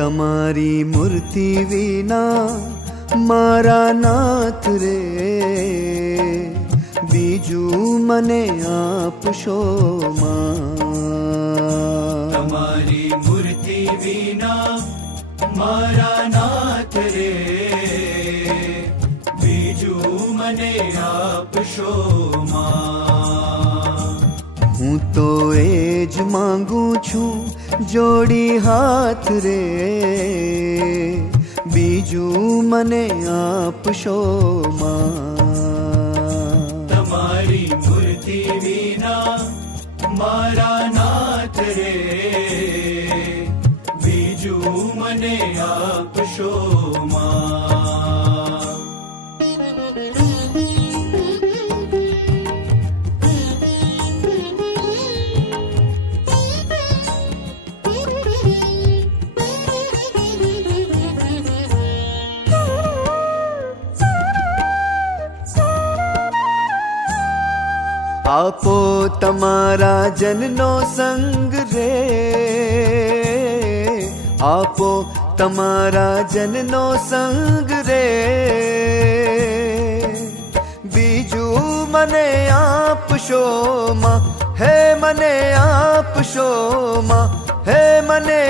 તમારી મૂર્તિ વિના મારા નાથ રે, બીજું મને આપશો માં। તમારી મૂર્તિ વિના મારા નાથ રે, બીજું મને આપશો માં। હું તો એ જ માંગુ છું જોડી હાથ રે, બીજું મને આપશો માં। તમારી મૂર્તિ વિના મારા નાથ રે, બીજું મને આપશો માં। આપો તમારા જનનો સંગ રે, આપો તમારા જનનો સંગ રે, બીજું મને આપશો માં, હે મને આપશો માં, હે મને